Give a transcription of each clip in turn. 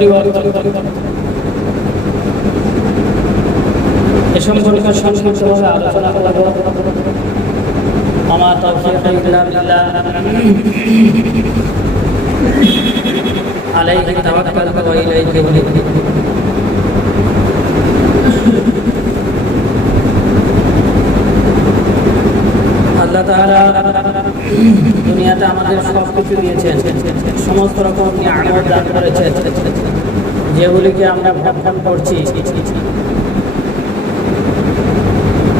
পরিবর্তন এ সম্পর্কে সংক্ষিপ্তভাবে আলোচনা করব। আমার তাওফীক ইল্লা বিল্লাহ আলাইহি তাওয়াক্কালতু ওয়া ইলাইহি উনীব। আল্লাহ তাআলা দুনিয়াতে আমাদের সব কিছু দিয়েছেন, সমস্ত রকম নিয়ামত দান করেছেন, যেগুলিকে আমরা ভক্ষণ করছি।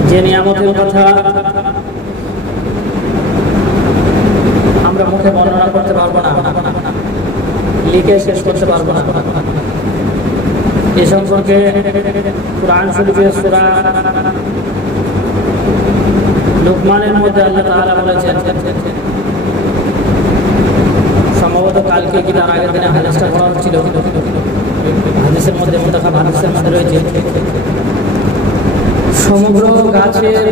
যে নিয়ামতের কথা আমরা মুখে বর্ণনা করতে পারবো না, লিখে শেষ করতে পারবো না। এ সম্পর্কে কুরআন শরীফের সূরা লুকমানের মধ্যে আল্লাহ তাআলা বলেছেন, সম্ভবত কালকে কি তার আগের দিনে হাদিসটা পড়া হচ্ছিল, হাদিসের মধ্যে মুতাকাব হাদিসের মধ্যে রয়েছে, সমগ্র গাছের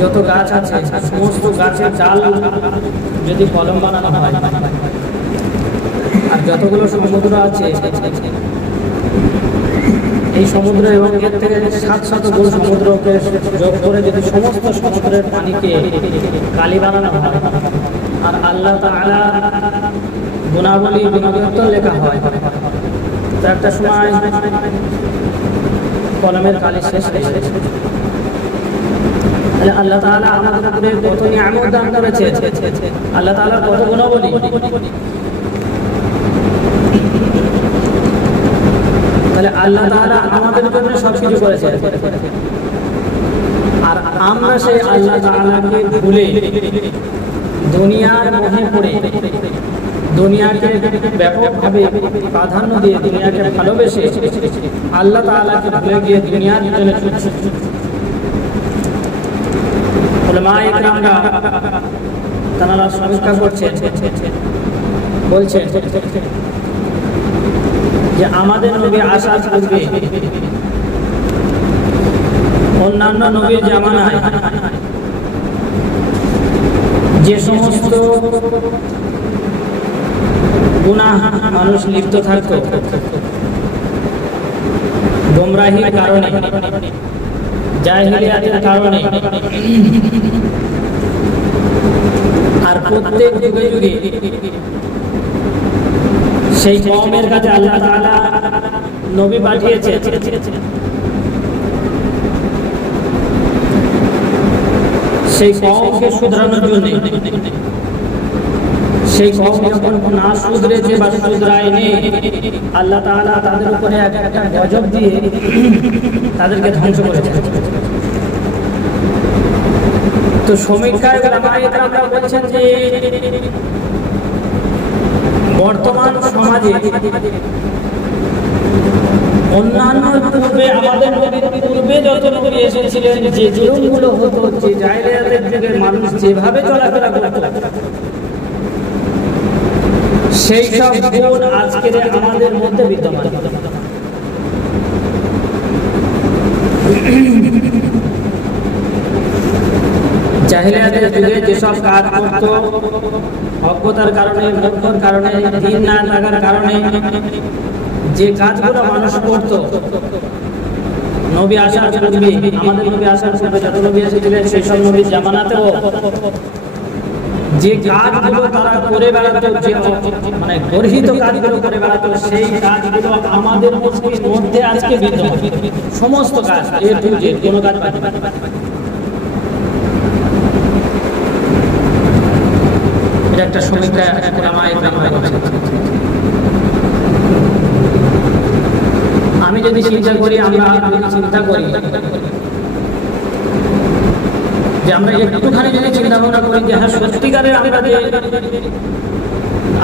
যত গাছ আছে সমস্ত গাছের ডাল যদি কলম বানানো হয়, আর যতগুলো সমুদ্র আছে এই সমুদ্র এবং এর থেকে 700 গুণ সমুদ্রকে যোগ করে যদি সমস্ত সমুদ্রের পানিকে কালি বানানো হয় আর আল্লাহ তাআলা গুণাবলী গুণাবলী লেখা হয়, তো একটা সময় কলমের কালি শেষ হয়ে যায়। আল্লাহ তাআলা আমাদের উপরে কত নিয়ামত দান করেছে, আল্লাহ তাআলার কত গুণাবলী। তাহলে আল্লাহ তাআলা আমাদের জন্য সবকিছু করেছে, আর আমরা সেই আল্লাহ তাআলাকে ভুলে দুনিয়ার মোহে পড়ে দুনিয়াকে ব্যাপকভাবে প্রাধান্য দিয়ে দুনিয়াকে ভালোবেসে আল্লাহ তাআলাকে ভুলে গিয়ে দুনিয়ার জন্য ছুটছি। উলামায়ে কেরামরা তারা সমীক্ষা করছেন, বলছেন যে আমাদের নবী আসার পূর্বে অন্যান্য নবীর জামানায় যে সমস্ত গুনাহ মানুষ লিপ্ত থাকত, গোমরাহির কারণে, জাহেলিয়াতের কারণে, আর প্রত্যেক যুগে যুগে সেই কওমের কাছে আল্লাহ তাআলা নবী পাঠিয়েছে সেই কওমকে শুধরানোর জন্য। সেই কওম যখন না শুধরেছে বা শুধরায়নি, আল্লাহ তাআলা তাদের উপরে একটা গজব দিয়ে তাদেরকে ধ্বংস করেছে। তো সমীক্ষায় উলামায়ে কেরামরা বলছেন যে বর্তমান সমাজে অন্যান্য পূর্বে আমাদের নবীর পূর্বে যত নবী এসেছিলেন, যে জুলুমগুলো হতো, যে জাহেলিয়াতের যুগে মানুষ যেভাবে চলাফেরা করত, সেই সব গুণ আজকের আমাদের মধ্যে বিদ্যমান। জাহেলিয়াতের যুগে যেসব কাজ করত, অজ্ঞতার কারণে, মূর্খতার কারণে, দ্বীন না থাকার কারণে যে কাজগুলো মানুষ করত, নবী আসার পূর্বে, আমাদের নবী আসার পূর্বে যত নবী এসেছিলেন সেই সব নবীর জামানাতেও যে কাজগুলো তারা করে বেড়াতো, যে মানে গর্হিত কাজগুলো করে বেড়াতো, সেই কাজগুলো আমাদের মধ্যে আজকে বিদ্যমান। সমস্ত কাজ এ টু জেড, কোনো কাজ বাকি নেই। এটা একটা সমীক্ষা উলামায়ে কেরামরা করেছেন। আমি যদি চিন্তা করি, আমরা চিন্তা করি যে আমরা একটুখানি যদি চিন্তা ভাবনা করি যে হ্যাঁ সত্যিকারের আমরা যে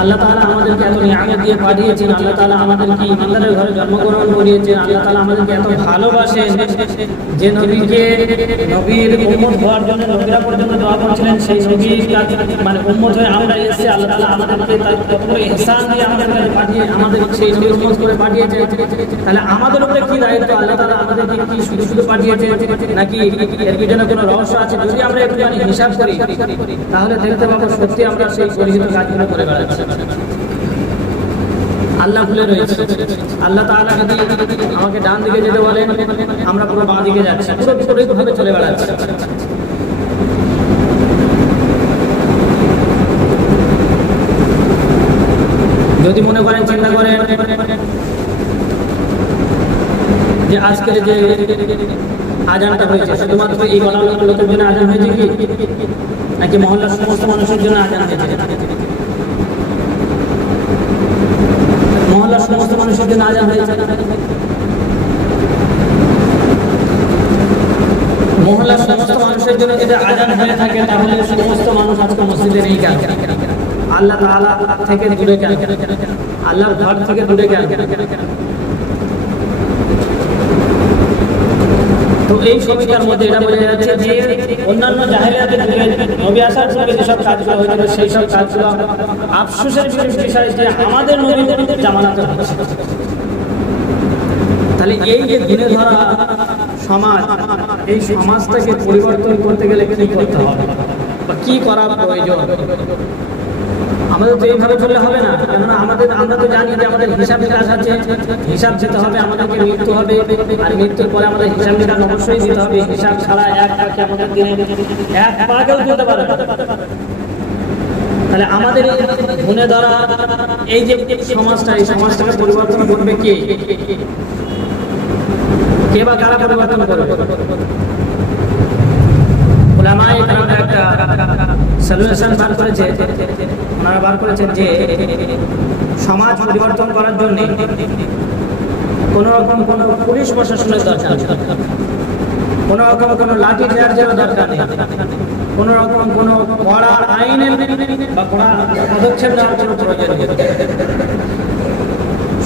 আল্লাহ তাআলা আমাদেরকে এত নিয়ামত দিয়ে পাঠিয়েছেন, আল্লাহ তাআলা আমাদেরকে ইমানদারের ঘরে জন্মগ্রহণ করিয়েছেন, আল্লাহ তাআলা আমাদেরকে এত ভালোবাসেন যে নবীকে নবীর উম্মত হওয়ার জন্য নবীরা পর্যন্ত দোয়া করেছিলেন, সেই নবীর মানে উম্মত হয়ে আমরা এসেছি, আল্লাহ তাআলা আমাদেরকে তার কত বড় ইহসান দিয়ে আমাদের কাছে পাঠিয়ে আমাদের সেই নবীর উম্মত করে পাঠিয়েছে। তাহলে আমাদের উপরে কি দায়িত্ব? আল্লাহ তাআলা আমাদেরকে কি শুধু শুধু পাঠিয়েছে নাকি এর পিছনে কোনো রহস্য আছে? যদি আমরা একটু হিসাব করি তাহলে দেখতে পাবো সত্যি আমরা সেই গর্হিত কাজগুলো করে বেড়াচ্ছি। আল্লাহ ভুলে রয়েছে। আল্লাহ তাআলা যদি আমাকে ডান দিকে যেতে বলেন, আমরা পুরো বাঁ দিকে যাচ্ছি, পুরো বিপরীতভাবে চলে বেড়াচ্ছি। যদি মনে করেন, চিন্তা করেন যে আজকের যে আজানটা হয়েছে শুধুমাত্র এই গণনা লোকের জন্য আজান হয়েছে কি, নাকি মহল্লার সমস্ত মানুষের জন্য আজান হয়েছে? মহল্লার সমস্ত মানুষের জন্য আজান হয়েছে। মহল্লার সমস্ত মানুষের জন্য যদি আজান হয়ে থাকে, তাহলে সমস্ত মানুষ আজকে মসজিদে নেই কেন? আল্লাহ তাআলা থেকে দূরে কেন? আল্লাহর ঘর থেকে দূরে কেন? তো এই ছবিটার মধ্যে এটা বোঝা যাচ্ছে যে অন্যান্য জাহেলিয়াতের যুগে নবী আসার যুগে যেসব কাজগুলো হয়েছিল, সেই সব কাজগুলো আফসোসের বিষয় যে আমাদের নবীর জামানাতে হচ্ছে। তাহলে এই যে দিনে ধরা সমাজ, এই সমাজটাকে পরিবর্তন করতে গেলে কি করতে হবে বা কি করা প্রয়োজন? আমাদের তো এইভাবে চললে হবে না, কেননা আমরা তো জানি যে আমাদের হিসাব নিকাশ আছে, হিসাব দিতে হবে, আমাদেরকে মৃত্যু হবে, আর মৃত্যুর পরে আমাদের হিসাব নিকাশ অবশ্যই দিতে হবে। হিসাব ছাড়া এক পাকে আমাদের দিনে এক পাকেও দিতে পারে। তাহলে আমাদের গুণে ধরা এই যে সমাজটা, এই সমাজটাকে পরিবর্তন করবে কে? কে বা কারা পরিবর্তন করবে? উলামায়ে কেরাম একটা সলিউশন বার করেছে, ওনারা বার করেছেন যে সমাজ পরিবর্তন করার জন্য কোন রকম কোন পুলিশ প্রশাসনের দরকার নেই, কোন রকম কোন লাঠি চার্জের দরকার নেই, কোন রকম কোন কড়া আইনের বা কড়া পদক্ষেপ নেওয়ার কোনো প্রয়োজন নেই।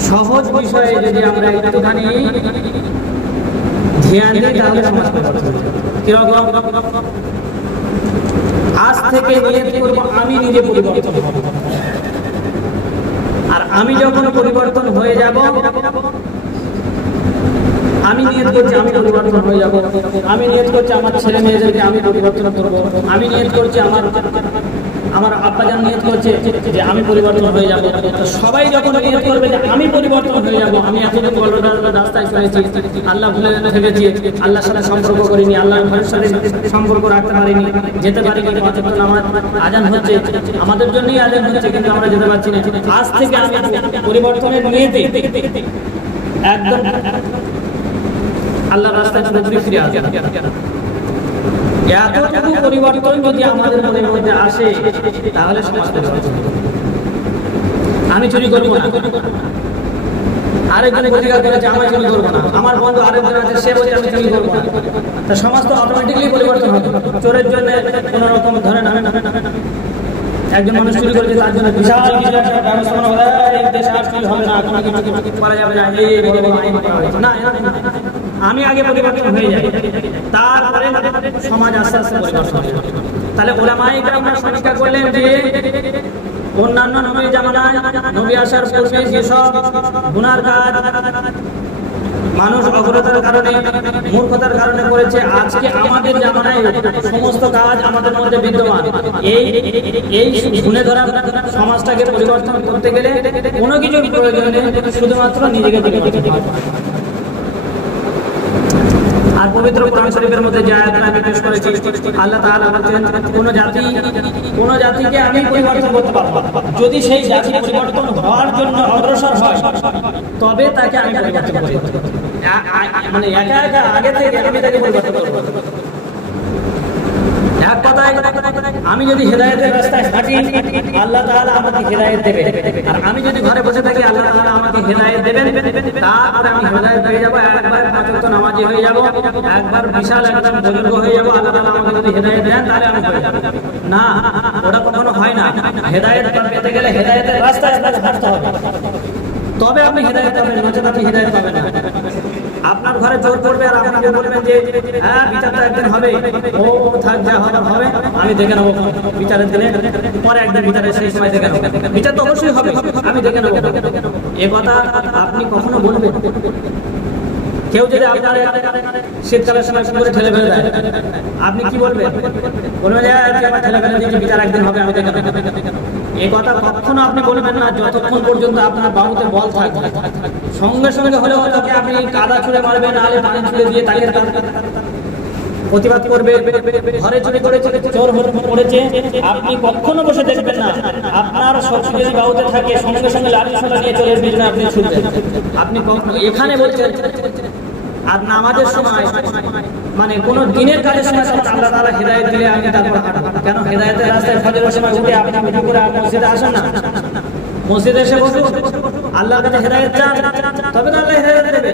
সহজ বিষয়ে যদি আমরা একটুখানি ধ্যান দিই, তাহলে সমাজ পরিবর্তন হবে। কিরকম? আজ থেকে নিয়ত করব আমি নিজে পরিবর্তন হব, আর আমি যখন পরিবর্তন হয়ে যাব, আমি নিয়ত করছি আমি পরিবর্তন হয়ে যাব, আমি নিয়ত করছি আমার ছেলে মেয়েদেরকে আমি পরিবর্তন করব, আমি নিয়ত করছি আমার আব্বাজান নিয়ত করছে যে আমি পরিবর্তন হয়ে যাব। সবাই যখন নিয়ত করবে যে আমি পরিবর্তন হয়ে যাব, আমি এতদিন রাস্তায় চলেছি, আল্লাহ ভুলে থেকেছি, আল্লাহর সাথে সম্পর্ক করিনি, আল্লাহর ঘরের সাথে সম্পর্ক রাখতে পারিনি, যেতে পারিনি, আমার আজান হচ্ছে, আমাদের জন্যই আজান হচ্ছে, কিন্তু আমরা যেতে পারছি না। আজ থেকে আমি পরিবর্তনের নিয়েতে একদম আল্লাহর রাস্তায় ফিরে আসি। এতটুকু পরিবর্তন যদি আমাদের মনের মধ্যে আসে, তাহলে সমাজ পরিবর্তন। আমি চুরি করবো না, আরেকজনের অধিকার করেছে আমি চুরি করবো না, আমার বন্ধু আরেকজন আছে সে বলছে আমি চুরি করবো না, তা সমাজ তো অটোমেটিকলি পরিবর্তন হবে। চোরের জন্য কোন রকম ধরে না, একজন মানুষ চুরি করেছে তার জন্য বিশাল ব্যবস্থা হবে না, কোনো কিছু করা যাবে না, না, আমি আগে পরিবর্তন হয়ে যাই, তারপরে সমাজ আস্তে আস্তে পরিবর্তন হবে। তাহলে উলামায়ে কেরাম সমীক্ষা করলেন যে অন্যান্য নবীর জামানায়, নবী আসার পূর্বে যেসব গুনার কাজ মানুষ অগ্রতার কারণে, মূর্খতার কারণে করেছে, আজকে আমাদের জামানায় সমস্ত কাজ আমাদের মধ্যে বিদ্যমান। এই গুণে ধরা সমাজটাকে পরিবর্তন করতে গেলে কোনো কিছুর প্রয়োজন নেই, শুধুমাত্র নিজেকে পরিবর্তন করতে হবে। আর পবিত্র কোরআন শরীফের মধ্যে যে আয়াতটা আমি পেশ করেছি, আল্লাহ তাআলা বলেন কোন জাতিকে আমি পরিবর্তন করতে পারবো যদি সেই জাতি পরিবর্তন হওয়ার জন্য অগ্রসর হয়, তবে তাকে আমি পরিবর্তন করব। মানে একা একা আগে থেকে আমি তাকে পরিবর্তন করব। এক কথায় আমি যদি হেদায়েতের রাস্তায় হাঁটি, আল্লাহ তাআলা আমাকে হেদায়েত দেবে, আর আমি যদি ঘরে বসে থাকি, আল্লাহ তাআলা আমাকে হেদায়েত দেবেন, তারপরে আমি হেদায়েত পেয়ে যাব, একবার পাঁচ ওয়াক্ত নামাজি হয়ে যাব, একবার বিশাল একদম বুজুর্গ হয়ে যাব। আল্লাহ তাআলা আমাকে যদি হেদায়েত দেন, তাহলে আমি হয়ে যাব। না, ওটা কখনো হয় না। হেদায়েত পেতে গেলে হেদায়েতের রাস্তায় আপনাকে হাঁটতে হবে, তবে আপনি হেদায়েত পাবেন, নচেত আপনি হেদায়েত পাবেন না। আপনার ঘরে জোর করবে আর আপনাকে বলবেন যে হ্যাঁ বিচারটা একদিন হবে, ও থাক যা হবে আমি দেখে নেবো, বিচারের দিনে পরে একদিন বিচারের সেই সময় দেখে নেবো, বিচার তো অবশ্যই হবে, আমি দেখে নেবো। এ কথা আপনি কখনো বলবেন? কেউ যদি আপনার শীতকালের সময় করে ঠেলে ফেলে দেয়, আপনি কি বলবেন? বলবেন যে আমার ঠেলে ফেলে দিয়েছি, বিচার একদিন হবে, আমি দেখে নেব। এই কথা কখনো আপনি বলবেন না যতক্ষণ পর্যন্ত আপনার বাহুতে বল থাকবে। সঙ্গে সঙ্গে হলেও তাকে আপনি কাদা ছুঁড়ে মারবেন, নাহলে পানি ছুঁড়ে দিয়ে তাকে প্রতিবাদ করবে। ঘরে চুরি করেছে, চোর করেছে, আপনি কখনো বসে দেখবেন না। আপনার শক্তি যদি বাহুতে থাকে, সঙ্গে সঙ্গে লাঠি সোটা নিয়ে চলে আসবেন, আপনি ছুটবেন। আপনি এখানে বলছেন আর নামাজের সময় মানে কোন দিনের কাজের সময় আল্লাহ তাআলা হেদায়েত দিলে আপনি তারপর হাঁটবেন। কেন হেদায়েতের রাস্তায় ফজরের সময় উঠে আপনি উঠে করে মসজিদে আসেন না? মসজিদে এসে বসুন, আল্লাহর কাছে হেদায়েত চান, তবে তো আল্লাহ হেদায়েত দেবে।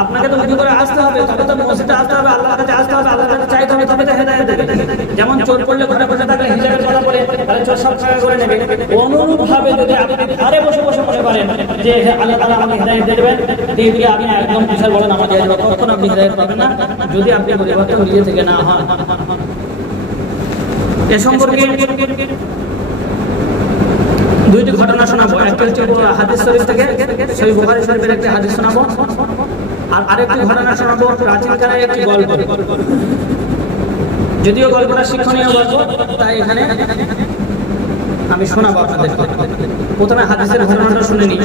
আপনাকে তো উঠে করে আসতে হবে, তবে তো মসজিদে আসতে হবে, আল্লাহর কাছে আসতে হবে, আল্লাহর কাছে চাইতে হবে, তবে তো হেদায়েত দেবে। যেমন চোর পড়লে ঘরে বসে থাকলে হিসাবের কথা বলে তাহলে চোর সব টাকা করে নেবে, অনুরূপ ভাবে যদি আপনি ঘরে বসে বসে মনে করেন যে আল্লাহ তাআলা আমাকে হেদায়েত দেবেন, দিয়ে দিলে আপনি একদম বিশাল বড় নামাজ দিয়ে যাবেন, কখনো আপনি হেদায়েত পাবেন না যদি আপনি পরিবর্তন নিজে থেকে না হন। এ সম্পর্কে দুইটি ঘটনা শোনাবো। একটা হচ্ছে হাদিস শরীফ থেকে, সহিহ বুখারী শরীফের একটি হাদিস শোনাবো, আর আরেকটি ঘটনা শোনাবো প্রাচীনকালের একটি গল্প। যদিও গল্পটা শিক্ষণীয় গল্প, তাই এখানে আমি শোনাবো আপনাদের। প্রথমে হাদিসের ঘটনাটা শুনে নিই।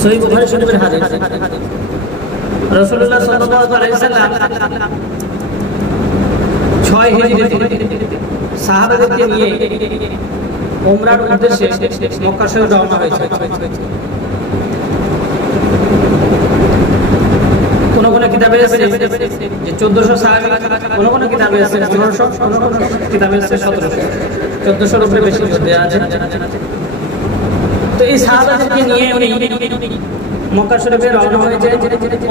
সহিহ বুখারী শরীফের হাদিস, রাসূলুল্লাহ সাল্লাল্লাহু আলাইহি ওয়াসাল্লাম 6 হিজরিতে সাহাবাদেরকে নিয়ে উমরার উদ্দেশ্যে মক্কা শহরে রওনা হয়েছে। কোন কোন কিতাবে আছে যে 1400 সাহাবী, কোন কোন কিতাবে আছে 1500, কোন কোন কিতাবে আছে 1700, 1400 এর উপরে বেশি দেয়া আছে। তো এই সাহাবাদেরকে নিয়ে উনি মক্কা শরীফে রওনা হয়েছে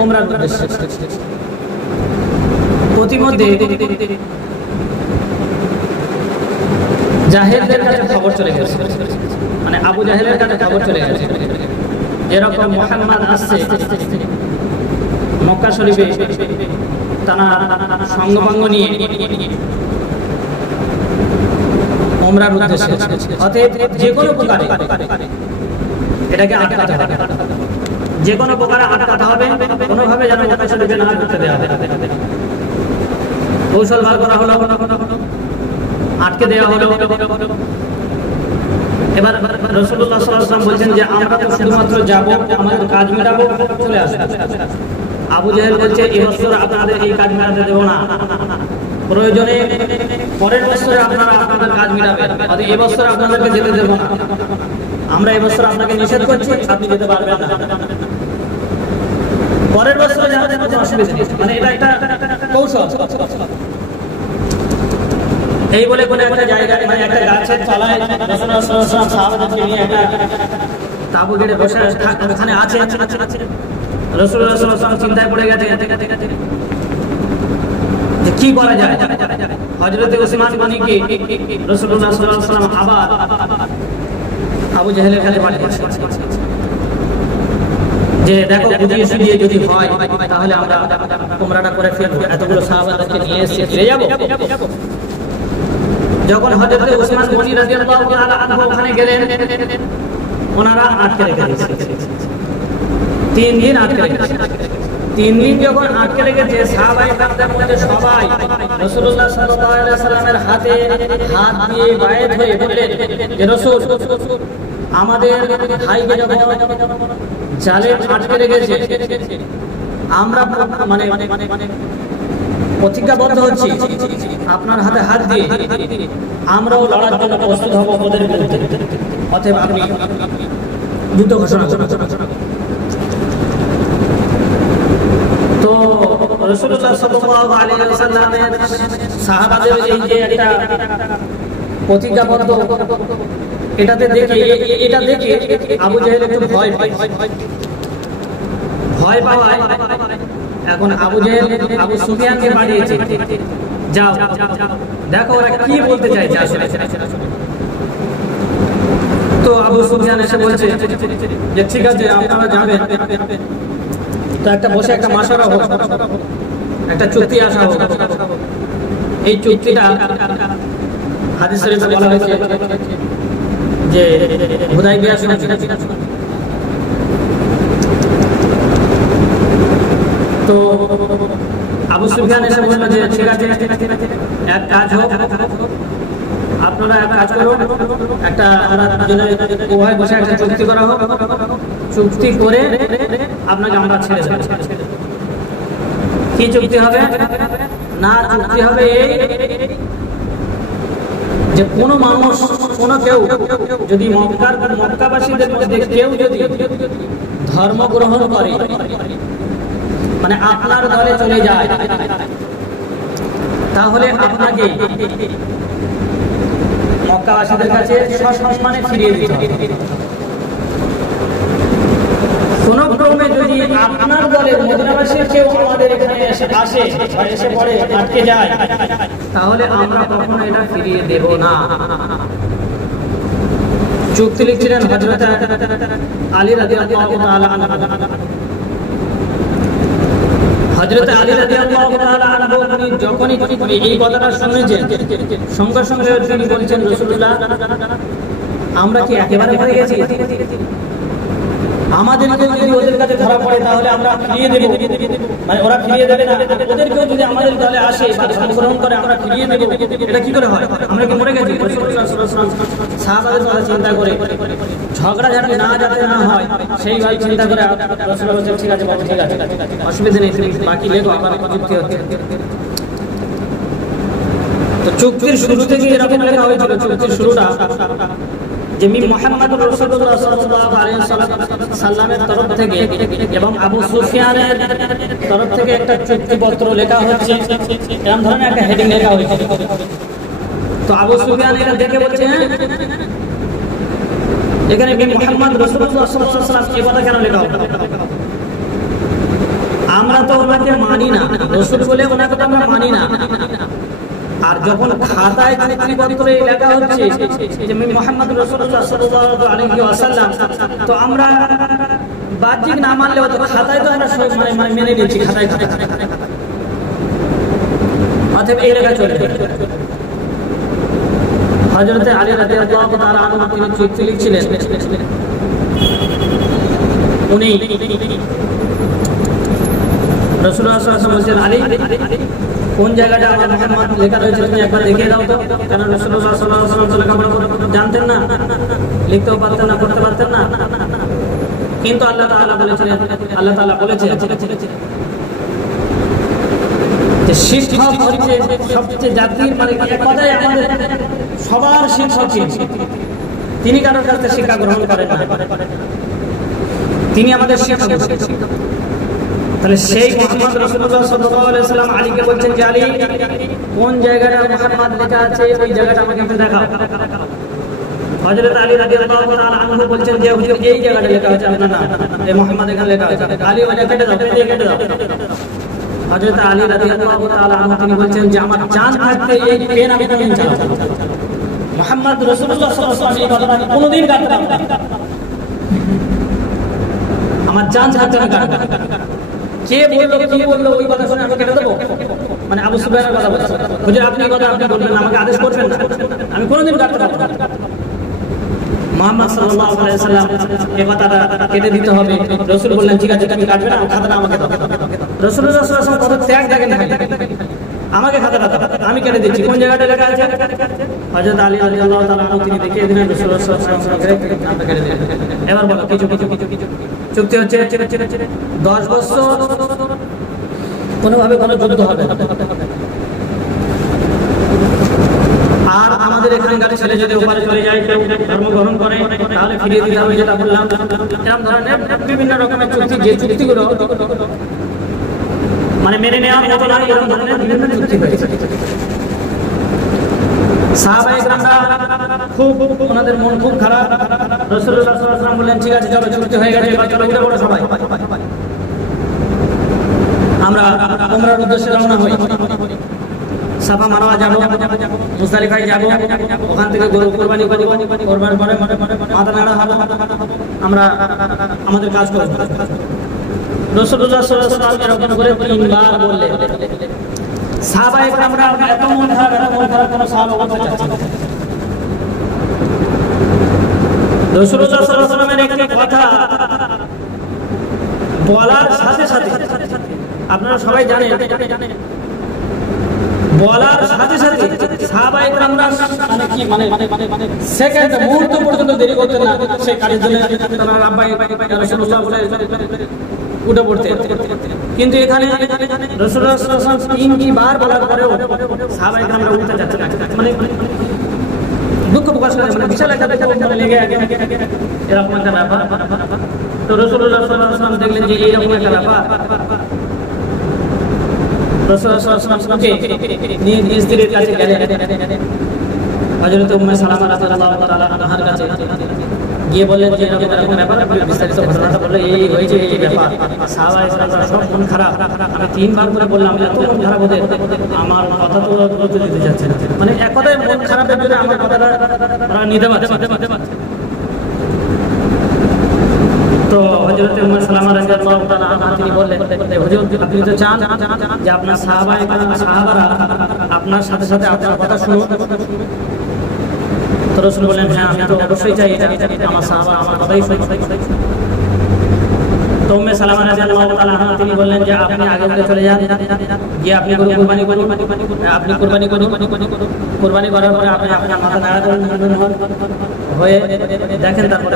উমরার উদ্দেশ্যে। প্রতিমধ্যে জাহেলদের কাছে খবর চলে গেছে, মানে আবু জাহেলের কাছে খবর চলে গেছে যেরকম মুহাম্মদ আসছে মক্কা শরীফে তারা সঙ্গভঙ্গ নিয়ে উমরার উদ্দেশ্যে। অতএব যে কোনো প্রকারে এটাকে আটকাতে হবে, যে কোনো প্রকারে আটকাতে হবে, কোনোভাবে যেন মক্কা শরীফে না ঢুকতে দেওয়া হবে। কৌশল বার করা হলো, আটকে দেওয়া হলো। এবার রাসূলুল্লাহ সাল্লাল্লাহু আলাইহি ওয়াসাল্লাম বলছেন যে আমরা তো শুধুমাত্র যাব, আমাদের কাজ মেটাবো, চলে আসবো। আবু জাহেল বলছে এই বছর আপনাদের এই কাজ মেটাতে দেব না, প্রয়োজনে পরের বছরে আপনারা আপনাদের কাজ মেটাবেন, অতএব এই বছর আপনাদেরকে যেতে দেব না। আমরা এই বছর আপনাকে নিষেধ করছি, আপনি যেতে পারবেন না, পরের বছরে যাতে কোনো অসুবিধা নেই। মানে এটা একটা কৌশল। এই বলে কোন একটা জায়গায়, মানে একটা গাছের তলায় রাসূলুল্লাহ সাল্লাল্লাহু আলাইহি ওয়াসাল্লাম সাহাবাদেরকে নিয়ে একটা তাঁবু গেড়ে বসে ওখানে আছে। রাসূলুল্লাহ সাল্লাল্লাহু আলাইহি ওয়াসাল্লাম চিন্তায় পড়ে গেছে যে কি করা যায়। হযরত উসমান গনিকে রাসূলুল্লাহ সাল্লাল্লাহু আলাইহি ওয়াসাল্লাম আবার আবু জাহেলের কাছে পাঠিয়েছে যে দেখো বুঝিয়ে সুঝিয়ে যদি হয় তাহলে আমরা উমরাটা করে ফেলবো, এতগুলো সাহাবাদেরকে নিয়ে এসে ফিরে যাবো। যখন হযরত উসমান গনি রাদিয়াল্লাহু তাআলা আনহু ওখানে গেলেন, ওনারা আটকে রেখেছে 3 দিন আটকে রেখেছে। 3 দিন যখন আটকে রেখেছে, সাহাবায়ে কেরামদের মধ্যে সবাই রাসূলুল্লাহ সাল্লাল্লাহু আলাইহি ওয়াসাল্লামের হাতে হাত দিয়ে বায়াত হয়ে বললেন যে রাসূল, আমাদের ভাইকে যখন জালে আটকে রেখেছে, আমরা মানে প্রতিজ্ঞাবদ্ধ হচ্ছি আপনার হাতে হাত দিয়ে আমরাও লড়ার জন্য প্রস্তুত হব ওদের বিরুদ্ধে, অতএব আপনি যুদ্ধ ঘোষণা করুন। তো রাসূলুল্লাহ সাল্লাল্লাহু আলাইহি ওয়াসাল্লামের সাহাবাদের এই যে একটা প্রতিজ্ঞাবদ্ধ, এটা দেখে আবু জাহেল একটু ভয় পাওয়ায় এখন আবু জাহেল আবু সুফিয়ানকে পাঠিয়েছে, যাও দেখো ওরা কি বলতে চাইছে আসলে। তো আবু সুফিয়ান এসে বলছে যে ঠিক আছে আপনারা যাবেন, তো একটা বসে একটা মাশওয়ারা হোক, একটা চুক্তি আসা হোক। এই চুক্তিটা হাদিস শরীফে বলা হয়েছে যে হুদায়বিয়া চুক্তি। তো আবু সুফিয়ান এসে বলল যে ঠিক আছে, এক কাজ হোক, আপনারা এক কাজ করুন, একটা আমরা উভয় বসে একটা চুক্তি করা হোক, চুক্তি করে আপনাকে আমরা ছেড়ে দেব। কি চুক্তি হবে? না, চুক্তি হবে এই যে কোন মানুষ, কোন কেউ যদি মক্কাবাসীদের মধ্যে কেউ যদি ধর্ম গ্রহণ করে, মানে আপনার দলে চলে যায়, তাহলে আপনাকে মক্কাবাসীদের কাছে সসম্মানে ফিরিয়ে দিতে হবে। কোন ক্রমে যদি আপনার দলের মদিনাবাসীর কেউ আমাদের এখানে এসে পড়ে, আটকে যায়, তাহলে আমরা কখনো এটা ফিরিয়ে দেব না। চুক্তি লিখছিলেন হযরত আলী রাদিয়াল্লাহু তাআলা আনহু। হযরত আলী রাদিয়াল্লাহু তাআলা আনহু যখনই এই কথাটা শুনেছেন, সঙ্গে সঙ্গে তিনি বলছেন, রাসূলুল্লাহ, আমরা কি একেবারে পড়ে গেছি? আমাদেরকে যদি ওদের কাছে ধরা পড়ে তাহলে আমরা ফিরিয়ে দেব, মানে ওরা ফিরিয়ে দেবে না। ওদেরকেও যদি আমাদের দলে আসে বা গ্রহণ করে আমরা ফিরিয়ে দেব, এটা কি করে হয়? আমরা কি মরে গেছি? সাহাবাদের কথা চিন্তা করে, ঝগড়াঝাটি না যাতে না হয় সেইভাবে চিন্তা করে রাসূলুল্লাহ বলেছেন, ঠিক আছে বাবা, ঠিক আছে, অসুবিধা নেই, বাকি লেখো, আবার চুক্তি হচ্ছে। তো চুক্তির শুরু থেকে এরকম লেখা হয়েছিল, চুক্তির শুরুটা যে মুহাম্মদুর রাসূলুল্লাহ সাল্লাল্লাহু আলাইহি সাল্লামের তরফ থেকে এবং আবু সুফিয়ানের তরফ থেকে একটা চুক্তিপত্র লেখা হচ্ছে, এরকম ধরনের একটা হেডিং লেখা হয়েছে। তো আবু সুফিয়ান এটা দেখে বলছে, এখানে মুহাম্মদ রাসূলুল্লাহ সাল্লাল্লাহু আলাইহি সাল্লাম এই কথা কেন লেখা হবে? আমরা তো ওনাকে মানি না, রাসূল বলে ওনাকে তো আমরা মানি না। আর যখন খাতায় চুক্তিপত্রে লেখা হচ্ছে যে মুহাম্মদ রাসূলুল্লাহ সাল্লাল্লাহু আলাইহি ওয়াসাল্লাম, তো আমরা বাহ্যিক না মানলেও তো খাতায় তো আমরা মানে মেনে নিচ্ছি, খাতায় খাতায়। অতএব এই লেখা চলে। হযরত আলী রাদিয়াল্লাহু তাআলা আনহু তিনি চুক্তি লিখছিলেন, উনি রাসূলুল্লাহ সাল্লাল্লাহু আলাইহি ওয়াসাল্লাম আলী কোন জায়গাটা আমার মুহাম্মদ লেখা রয়েছে তুমি একবার দেখিয়ে দাও তো। কারণ রাসূলুল্লাহ সাল্লাল্লাহু আলাইহি ওয়াসাল্লাম লেখাপড়া জানতেন না, লিখতেও পারতেন না, পড়তে পারতেন না, কিন্তু আল্লাহ তাআলা বলেছেন যে শিক্ষক হচ্ছে সবচেয়ে জাতির, মানে এক কথায় আমাদের সবার শিক্ষক তিনি কারোর কাছ থেকে শিক্ষা গ্রহণ করেন না, তিনি আমাদের শিক্ষক। তাহলে সেই মুহাম্মদ রাসূলুল্লাহ সাল্লাল্লাহু আলাইহি ওয়াসাল্লাম আলীকে বলছেন যে আলী, কোন জায়গাটা মুহাম্মদ লেখা আছে ওই জায়গাটা আমাকে একটু দেখাও। হযরত আলী রাদিয়াল্লাহু তাআলা আনহু বলছেন যে হুজুর এই জায়গাটা লেখা আছে আপনার নাম, এই মুহাম্মদ এখানে লেখা আছে, আলী ওটা কেটে দাও, কেটে দাও। হযরত আলী রাদিয়াল্লাহু তাআলা আনহু তিনি বলছেন যে আমার জান থাকতে এই পেন আমি কোনদিন চালাবো না। মুহাম্মদ রাসূলুল্লাহ সাল্লাল্লাহু আলাইহি ওয়াসাল্লাম এই কথাটা আমি কোনদিন কাটতে পারবো না, আমার জান থাকতে আমি কাটবো না। কে বললো ওই কথা শুনে আমি কেটে দেবো? মানে আবু সুফিয়ানের কথা বলছে, হুজুর আপনি কথা আপনি বলবেন না, আমাকে আদেশ করবেন না, আমি কোনোদিন কাটতে পারবো না। মুহাম্মদ সাল্লাল্লাহু আলাইহি ওয়াসাল্লাম এই কথাটা কেটে দিতে হবে। রাসূল বললেন ঠিক আছে তুমি কাটবে না, খাতাটা আমাকে দাও। রাসূলুল্লাহ সাল্লাল্লাহু আলাইহি ওয়াসাল্লাম কত ত্যাগ দেখেন, আমাকে খাতাটা দাও, আমি কেটে দিচ্ছি। কোন জায়গাটা লেখা আছে? হযরত আলী রাদিয়াল্লাহু তাআলা আনহু তিনি দেখিয়ে দিলেন, রাসূলুল্লাহ সাল্লাল্লাহু আলাইহি ওয়াসাল্লাম কেটে দিলেন। এবার বলো কিছু চুক্তি হচ্ছে 10 বছর কোনোভাবে কোনো যুদ্ধ হবে না। আর আমাদের এখানকার ছেলে যদি ওপারে চলে যায়, কেউ ধর্ম গ্রহণ করে, তাহলে ফিরিয়ে দিতে হবে, যেটা বললাম। এরকম ধরনের বিভিন্ন রকমের চুক্তি, যে চুক্তিগুলো মানে মেনে নেওয়ার মতো নয়, এরকম ধরনের বিভিন্ন চুক্তি হয়েছে। সাহাবায়ে কেরামরা খুব, ওনাদের মন খুব খারাপ। রাসূলুল্লাহ সাল্লাল্লাহু আলাইহি ওয়াসাল্লাম বললেন ঠিক আছে চলো, চুক্তি হয়ে গেছে, এবার চলো উঠে পড়ো সবাই, আমরা উমরার উদ্দেশ্যে রওনা হই। সাফা মারওয়া যাব, মুজদালিফায় যাব, ওখান থেকে গরু কুরবানি করব, কুরবানির পরে মাথা নাড়া হবে, আমরা আমাদের কাজ করব। রাসূলুল্লাহ সাল্লাল্লাহু আলাইহি ওয়াসাল্লাম এরকম করে 3 বার বললেন। সাহাবায়ে কেরামরা এত মন খারাপ কোনো সাহাবা বলতে চাচ্ছে না। রাসূলুল্লাহ সাল্লাল্লাহু আলাইহি ওয়াসাল্লামের একটি কথা বলার সাথে সাথে আপনারা সবাই জানেন বলার সাথে সাথে সাহাবায়ে কেরামরা মানে সেকেন্ড মুহূর্ত পর্যন্ত দেরি করতেন না সেই কাজের জন্য তারা রাব্বাই রাসূলুল্লাহ বলে উঠে পড়তেন। কিন্তু এখানে রাসূলুল্লাহ সাল্লাল্লাহু আলাইহি ওয়াসাল্লাম 3 বার বলার পরেও সাহাবায়ে কেরামরা উঠতে যাচ্ছেন না, মানে দুঃখ প্রকাশ করে, মানে বিশাল একটা লেগে এরকম একটা ব্যাপার। তো রাসূলুল্লাহ সাল্লাল্লাহু আলাইহি ওয়াসাল্লাম দেখলেন যে এইরকম একটা ব্যাপার, রাসূলুল্লাহ সাল্লাল্লাহু আলাইহি ওয়াসাল্লাম নিজ স্ত্রীর কাছে গেলেন, হযরত উম্মে সালামা রাদিয়াল্লাহু তাআলা আনহার কাছে গিয়ে বললেন যে এরকম ব্যাপার, বিস্তারিত ঘটনাটা বললে এই হয়েছে এই ব্যাপার। সাহাবায়ে কেরামরা সব মন খারাপ, আমি 3 বার করে বললাম এত মন খারাপ ওদের, আমার কথা তো বলতে দিতে যাচ্ছে না, মানে এক কথায় মন খারাপের জন্য আমার কথাটা ওরা নিতে পারছে। তো হযরত উম্মে সালামা রাদিয়াল্লাহু তাআলা আনহা তিনি বললেন, হুজুর আপনি তো চান যে আপনার সাহাবারা আপনার সাথে সাথে আপনার কথা শুনুক। তো রাসূল বললেন, হ্যাঁ আমি তো অবশ্যই চাই আমার সাহাবারা আমার কথাই শুনুক। তো উম্মে সালামা রাদিয়াল্লাহু তাআলা আনহা তিনি বললেন যে আপনি আগে উঠে চলে যান, গিয়ে আপনি কুরবানি করুন, আপনি কুরবানি করুন, কুরবানি করার পরে আপনি আপনার মাথা নাড়া করুন হয়ে দেখেন তারপরে।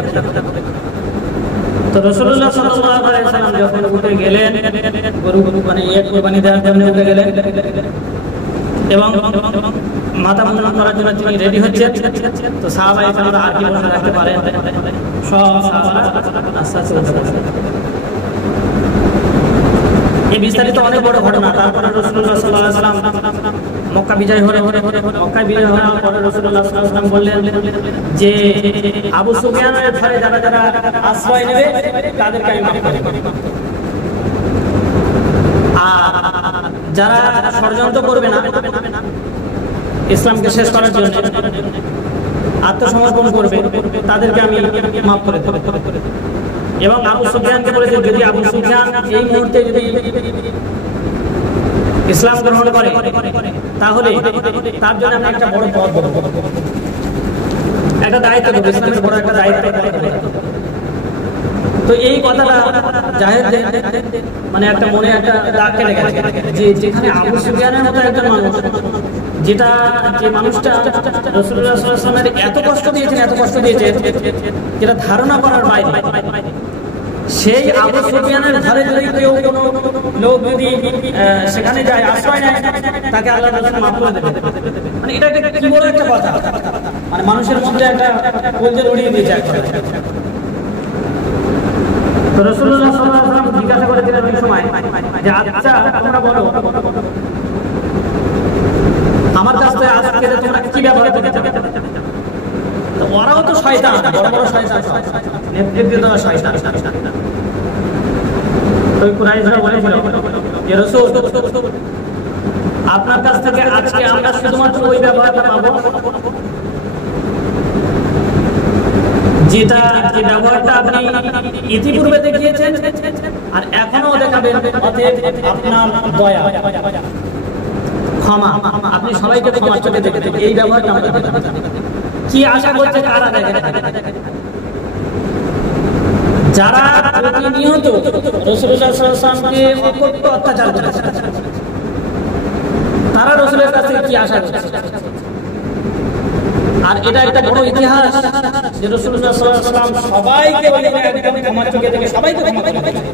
তো রাসূলুল্লাহ সাল্লাল্লাহু আলাইহি ওয়াসাল্লাম যখন উঠে গেলেন, গরু মানে কুরবানি দেওয়ার জন্য উঠে গেলেন এবং মাথা মুন্ডন করার জন্য তিনি রেডি হচ্ছেন। তো সাহাবায়ে কেরামরা আর কি বসে রাখতে পারেন, সব সাহাবারা আস্তে আস্তে উঠে পড়লেন। এই বিস্তারিত অনেক বড় ঘটনা। তারপরে রাসূলুল্লাহ সাল্লাল্লাহু আলাইহি ওয়াসাল্লাম মক্কা বিজয় হওয়ার পরে রাসূলুল্লাহ সাল্লাল্লাহু আলাইহি ওয়াসাল্লাম বললেন যে আবু সুফিয়ানের ঘরে যারা যারা আশ্রয় নেবে তাদেরকে আমি মাফ করে দেব, আর যারা ষড়যন্ত্র করবে না ইসলামকে শেষ করার জন্য, আত্মসমর্পণ করবে, তাদেরকে আমি মাফ করে দেব। এবং আবু সুফিয়ানকে বলেছে যদি আবু সুফিয়ান এই মুহূর্তে যদি ইসলাম গ্রহণ করে তাহলে তার জন্য আমি একটা বড় পদ দেব, একটা দায়িত্ব দেব, ইসলামের বড় একটা দায়িত্ব। তো এই কথাটা জাহেদ মানে একটা মনে একটা দাগ কেটে গেছে যে যেখানে আবু সুফিয়ানের মতো একজন মানুষ, যে মানুষটা রাসূলুল্লাহ সাল্লাল্লাহু আলাইহি ওয়াসাল্লামের এত কষ্ট দিয়েছেন যেটা ধারণা করার বাইরে, সেই আবু সুফিয়ানের ঘরে যদি কেউ কোনো লোক যদি সেখানে যায় আশ্রয় নেয় তাকে আল্লাহ রাসূল মাফ করে দেবে, মানে এটা কি বড় একটা কথা, মানে মানুষের মধ্যে একটা কলজে উড়িয়ে দিয়ে যায়। তো রাসূলুল্লাহ সাল্লাল্লাহু আলাইহি ওয়াসাল্লাম জিজ্ঞাসা করেছিলেন ওই সময় যে আচ্ছা তোমরা বলো আমার কাছ থেকে আজকে তোমরা কি ব্যবহার করতে চাও? তো ওরাও তো শয়তান, বড় বড় শয়তান, নেতৃত্ব দেওয়া শয়তান। তো কুরাইশরা বলেছিল যে রাসূল আপনার কাছ থেকে আজকে আমরা শুধুমাত্র ওই ব্যবহারটা পাবো যে ব্যবহারটা আপনি ইতিপূর্বে দেখিয়েছেন আর এখনো দেখাবেন, অতএব আপনার দয়া ক্ষমা, আপনি সবাইকে ক্ষমার চোখে দেখেন, এই ব্যবহারটা আমরা কি আশা করছে কারা দেখেন, যারা প্রতিনিয়ত রাসূলুল্লাহ সাল্লাল্লাহু আলাইহি ওয়াসাল্লামকে অকথ্য অত্যাচার করেছে তারা রাসূলের কাছে কি আশা করছে। আর এটা একটা বড় ইতিহাস যে রাসূলুল্লাহ সাল্লাল্লাহু আলাইহি ওয়াসাল্লাম সবাইকে একদম ক্ষমার চোখে দেখে সবাইকে ক্ষমা করে দিয়েছেন।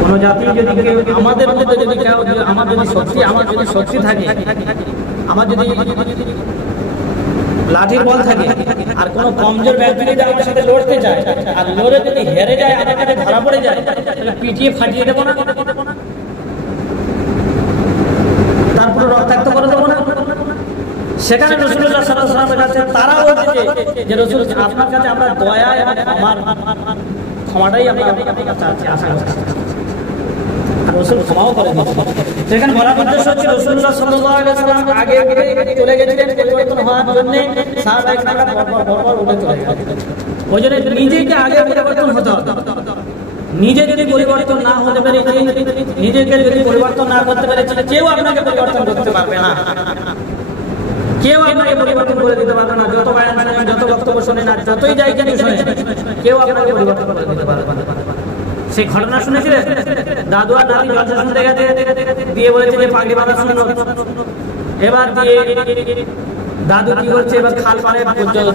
কোন জাতি যদি কেউ আমাদের মধ্যে যদি কেউ আমার যদি শক্তি থাকে, আমার যদি লাঠির বল থাকে আর কোন কমজোর ব্যক্তি যদি আমার সাথে লড়তে যায় আর লড়ে যদি হেরে যায়, আমার কাছে ধরা পড়ে যায়, তাহলে পিটিয়ে ফাটিয়ে দেবো না, তারপরে রক্তাক্ত করে দেবো না। সেখানে রাসূলুল্লাহ সাল্লাল্লাহু আলাইহি ওয়াসাল্লামের কাছে তারা বলছে যে রাসূল আপনার কাছে আমরা দয়া এবং ক্ষমাটাই আমরা চাচ্ছি, আশা করছি, রাসূল ক্ষমাও করে দিয়েছেন। সেখানে বলার উদ্দেশ্য হচ্ছে রাসূলুল্লাহ সাল্লাল্লাহু আলাইহি ওয়াসাল্লাম আগে চলে গেছিলেন পরিবর্তন হওয়ার জন্য, সাহাবায়ে কেরামরা পরপর উঠে চলে গেলেন। ওই জন্য নিজেকে আগে পরিবর্তন হতে হবে। নিজে যদি পরিবর্তন না হতে পারে, নিজেকে যদি পরিবর্তন না করতে পারে, কেউ আপনাকে পরিবর্তন করতে পারবে না, কেউ আপনাকে পরিবর্তন করে দিতে পারবে না। যত বয়ান শুনেন, যত বক্তব্য শোনেন আর যতই যাই কেন শোনেন, কেউ আপনাকে পরিবর্তন করে দিতে পারবে না। সেই ঘটনা শুনেছিলেন? দাদু আর নাতি জলসা শুনতে গেছে, দিয়ে বলেছে যে পাগড়ি বাঁধা শুনলো। এবার দিয়ে দাদু কি করছে, এবার খাল পাড়ে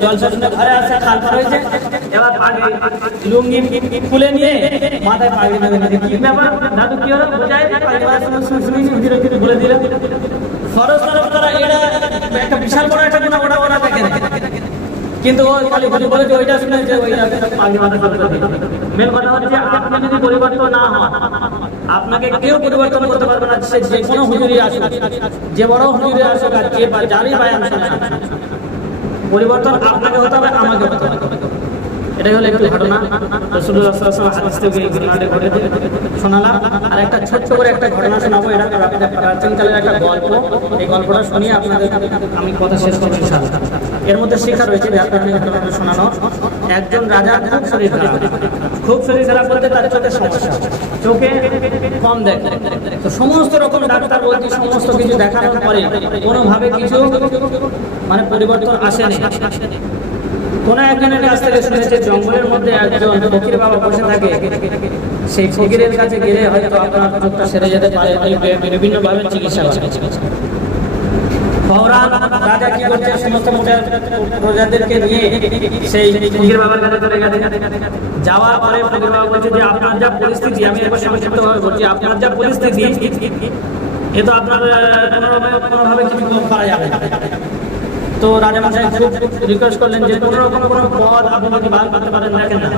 জলসা শুনে ঘরে আসে, খাল পাড় হয়েছে, এবার পাগড়ি লুঙ্গি খুলে নিয়ে মাথায় পাগড়ি বেঁধে। কি ব্যাপার দাদু, কি হলো বোঝায়? পাগড়ি বাঁধা শুনে ধীরে ধীরে বলে দিল। ফরজ তারা এটা একটা বিশাল বড় একটা গুণা, ওরা দেখে কিন্তু খালি খালি বলেছে ওইটা শুনে যে ওইটা পাগড়ি বাঁধা শুরু করে দিল। মেন কথা হচ্ছে আপনি যদি পরিবর্তন না হন, আপনাকে কেউ পরিবর্তন করতে পারবে না। সে যে কোনো হুজুরি আসুক, যে বড় হুজুরি আসুক, আর যে যারই বায়ান শোনে, পরিবর্তন আপনাকে হতে হবে, আমাকে হতে হবে। এটাই হলো একটু ঘটনা। রাসূলুল্লাহ সাল্লাল্লাহু আলাইহি ওয়াসাল্লাম হাদিস থেকে এই ঘটনাটা ঘটে শোনালাম। আর একটা ছোট্ট করে একটা ঘটনা শোনাবো। এটা প্রাচীনকালের একটা গল্প। এই গল্পটা শুনিয়ে আপনাদের আমি কথা শেষ করব ইনশাআল্লাহ। এর মধ্যে শিক্ষা রয়েছে, যার কারণে ঘটনাটা শোনানো। একজন রাজা খুব শরীর খারাপ বলতে তার চোখের সমস্যা, চোখে কম দেখে। তো সমস্ত রকম ডাক্তার বলতে সমস্ত কিছু দেখানোর পরে কোনোভাবে কিছু মানে পরিবর্তন আসেনি। কোন একজনের কাছ থেকে শুনেছে জঙ্গলের মধ্যে একজন ফকির বাবা বসে থাকে, সেই ফকিরের কাছে গেলে হয়তো আপনার চোখটা সেরে যেতে পারে। বিভিন্ন ভাবে চিকিৎসা ফওরান রাজা কি করছে, সমস্ত প্রজাদেরকে নিয়ে সেই ফকির বাবার কাছে চলে গেছে। যাওয়ার পরে ফকির বাবা বলছে যে আপনার যা পরিস্থিতি, আমি একবার সংক্ষিপ্তভাবে বলছি, আপনার যা পরিস্থিতি এ তো আপনার কোনোভাবে কিছু করা যাবে না। তো রাজা মশাই খুব রিকোয়েস্ট করলেন যে কোনো রকম কোনো পদ আপনি যদি বার করতে পারেন দেখেন না।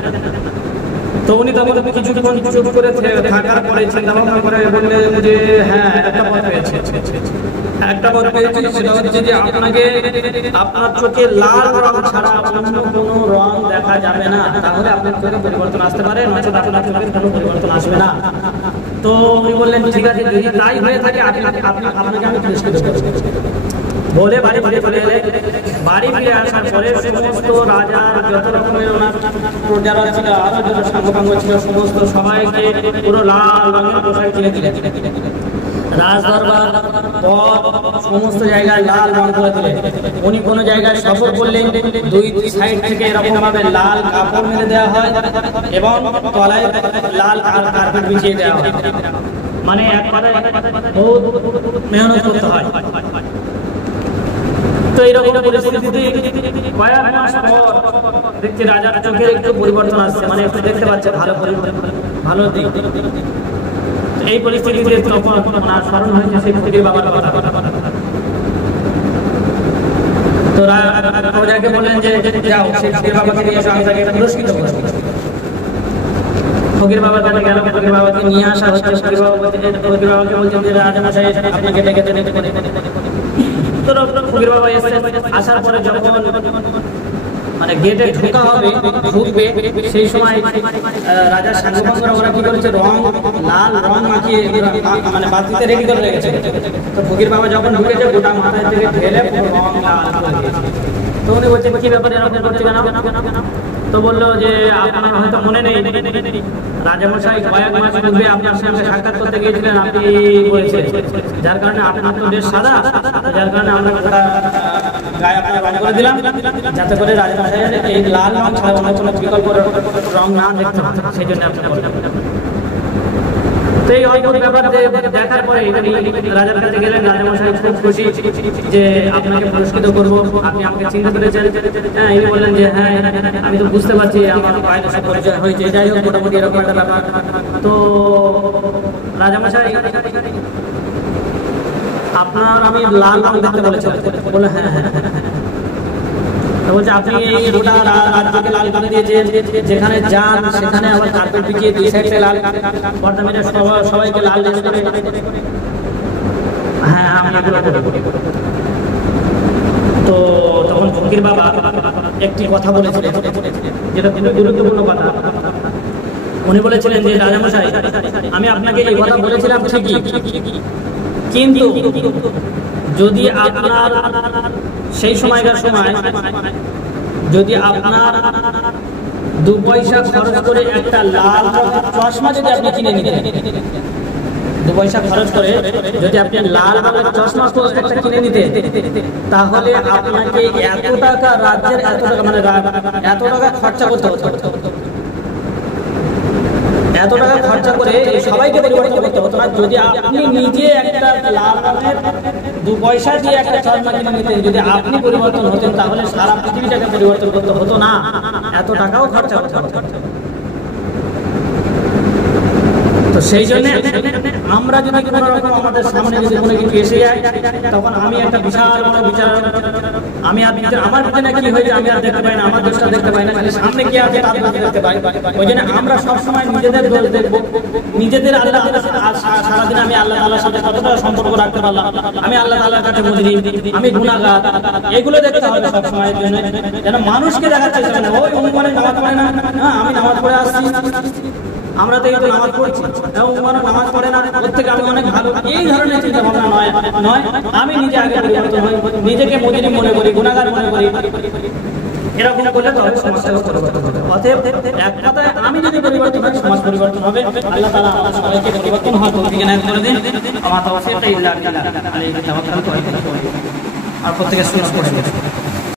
তো উনি তখন কিছুক্ষণ চুপ করে থাকার পরে চিন্তা ভাবনা করে বললেন যে হ্যাঁ, একটা পদ পেয়েছি, সেটা হচ্ছে যে আপনাকে আপনার চোখে লাল রং ছাড়া অন্য কোনো রং দেখা যাবে না, তাহলে আপনার চোখে পরিবর্তন আসতে পারে, নয়তো আপনার চোখের কোনো পরিবর্তন আসবে না। তো উনি বললেন ঠিক আছে, যদি তাই হয়ে থাকে আপনাকে আমি পুরস্কৃত করব বলে বাড়ি ফিরে এলে। বাড়ি ফিরে আসার পরে সমস্ত রাজার যত রকমের ওনার প্রজারা ছিল, আরো যত সাঙ্গপাঙ্গ ছিল, সমস্ত সবাইকে পুরো লাল রঙের পোশাক কিনে দিলেন। রাজদরবার সমস্ত জায়গায় লাল রং করে দিলেন। উনি কোনো জায়গায় সফর করলেন, দুই সাইড থেকে এরকম ভাবে লাল কাপড় মেরে দেওয়া হয় এবং তলায় লাল কার্পেট বিছিয়ে দেওয়া হয়। মানে এক কথায় বহুত মেহনত করতে হয়। তো এইরকম পরিস্থিতিতে কয়েক মাস পর দেখছি রাজার চোখের একটু পরিবর্তন আসছে, মানে একটু দেখতে পাচ্ছে ভালো দিক। এই পরিস্থিতিতে তখন ওনার স্মরণ হয়েছে সেই ফকির বাবার কথা। তো রাজাকে বললেন যে যাও সেই ফকির বাবাকে নিয়ে এসো, আমি তাকে পুরস্কৃত করব। ফকির বাবার কাছে গেল, ফকির বাবাকে নিয়ে আসা হচ্ছে। ফকির বাবাকে বলছেন যে রাজা মশাই আপনাকে ডেকে ফকির বাবা এসে আসার পরে যখন মানে গেটে ঢোকা হবে, ঢুকবে, সেই সময় রাজার সাংবাদিকরা ওরা কি করেছে, লাল রং মাখিয়ে মানে বাতিতে রেডি করে রেখেছে। তো ফকির বাবা যখন ঢুকেছে গোটা মাথায় থেকে ঢেলে রং লাল করে দিয়েছে। তো উনি বলছে কি ব্যাপারে এরকম করছে কেন? তো বললো যে আপনার হয়তো মনে নেই, রাজামশাই কয়েক মাস পূর্বে আপনার সঙ্গে সাক্ষাৎ করতে গিয়েছিলেন, আপনি বলেছেন, যার কারণে আপনার তো বেশ সাদা, যার কারণে আমরা গায়ে আপনার রং করে দিলাম, যাতে করে রাজামশাই এই লাল রং ছাড়া অন্য কোনো বিকল্প রং না দেখতে পান, সেই জন্য আপনি বললেন। তো এই অদ্ভুত ব্যাপার দেখার পরে রাজার কাছে গেলেন। রাজামশাই খুব খুশি যে আপনাকে পুরস্কৃত করবো, আপনি আমাকে চিন্তা করেছেন। হ্যাঁ, ইনি বললেন যে হ্যাঁ, আমি তো বুঝতে পারছি আমার বাইরের সাথে পরিচয় হয়েছে, যাই হোক মোটামুটি এরকম একটা ব্যাপার। তো রাজামশাই আপনার আমি লাল রং দেখতে বলেছি, বলে হ্যাঁ হ্যাঁ। বলছে আপনি গোটা রাজ্যকে লাল করে দিয়েছেন, যেখানে যান সেখানে আবার কার্পেট বিছিয়ে দুই সাইডে লাল পর্দা মেরে সবাইকে লাল ড্রেস করে। হ্যাঁ, আমি এগুলো করি। তো তখন ফকির বাবা একটি কথা বলেছিলেন, যেটা খুবই গুরুত্বপূর্ণ কথা। উনি বলেছিলেন যে রাজামশাই, আমি আপনাকে এই কথা বলেছিলাম ঠিকই, কিন্তু যদি আপনার সেই সময়কার সময় যদি আপনার 2 পয়সা খরচ করে একটা লাল চশমা যদি আপনি কিনে নিতেন, 2 পয়সা খরচ করে যদি আপনি লাল রঙের চশমা একটা কিনে নিতেন, তাহলে আপনাকে এত টাকা রাজ্যের এত টাকা খরচা করতে হতো। এত টাকা খরচা করে সবাইকে পরিবর্তন করতে হতো না। যদি আপনি নিজে একটা লাল রঙের 2 পয়সা দিয়ে একটা চশমা কিনে নিতেন, যদি আপনি পরিবর্তন হতেন তাহলে সারা পৃথিবীটাকে পরিবর্তন করতে হতো না, এত টাকাও খরচা করতে হতো। তো সেই জন্য আমরা যদি কোনো রকম আমাদের সামনে যদি কোনো কিছু এসে যায়, তখন আমি একটা বিশাল বড় বিচার, আমি আর আমার ভিতরে কি হয়েছে আমি আর দেখতে পাই না, আমার দোষটা দেখতে পাই না, সামনে কি আছে তাদের দেখতে পাই। ওই জন্য আমরা সবসময় নিজেদের দোষ দেখবো, নিজেদের আল্লাহ সারাদিন আমি আল্লাহ তাআলার সাথে কতটা সম্পর্ক রাখতে পারলাম, আমি আল্লাহ তাআলার কাছে মুজরিম, আমি গুনাহগার, এগুলো দেখতে হবে সবসময়ের জন্য। যেন মানুষকে দেখাচ্ছে না ওই মানে নামাজ পড়ে না, হ্যাঁ আমি নামাজ পড়ে আসছি, আমরা তো এই তো নামাজ পড়ছি, নামাজ পড়ে না, ওর থেকে আমি অনেক ভালো, এই ধরনের চিন্তা ভাবনা নয়। আমি নিজে আগে পরিবর্তন হই, নিজেকে মুজরিম মনে করি, গুনাহগার মনে করি, এরকম করলে তবে সমাজটা পরিবর্তন হবে। অতএব এক কথায় আমি যদি পরিবর্তন হয় সমাজ পরিবর্তন হবে। আল্লাহ তাআলা আমাদের সবাইকে পরিবর্তন হওয়ার তৌফিক এনায়েত করে দিন। আমার তাওফীক ইল্লা বিল্লাহ আলাইহি তাওয়াক্কালতু ওয়া ইলাইহি উনীব। আর প্রত্যেককে সুন্নাত পড়ে